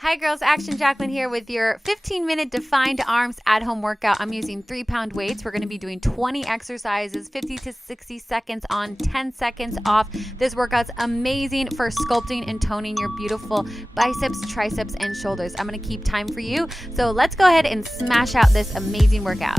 Hi girls, Action Jacqueline here with your 15-minute defined arms at-home workout. I'm using 3-pound weights. We're going to be doing 20 exercises, 50 to 60 seconds on, 10 seconds off. This workout's amazing for sculpting and toning your beautiful biceps, triceps, and shoulders. I'm going to keep time for you. So let's go ahead and smash out this amazing workout.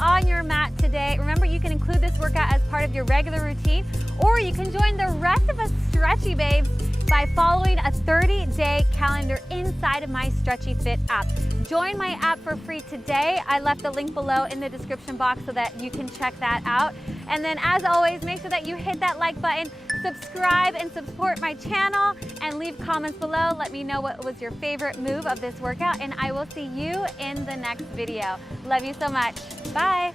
on your mat today. Remember, you can include this workout as part of your regular routine, or you can join the rest of us Stretchy Babes by following a 30-day calendar inside of my Stretchy Fit app. Join my app for free today. I left the link below in the description box so that you can check that out. And then as always, make sure that you hit that like button, subscribe and support my channel, and leave comments below. Let me know what was your favorite move of this workout, and I will see you in the next video. Love you so much. Bye.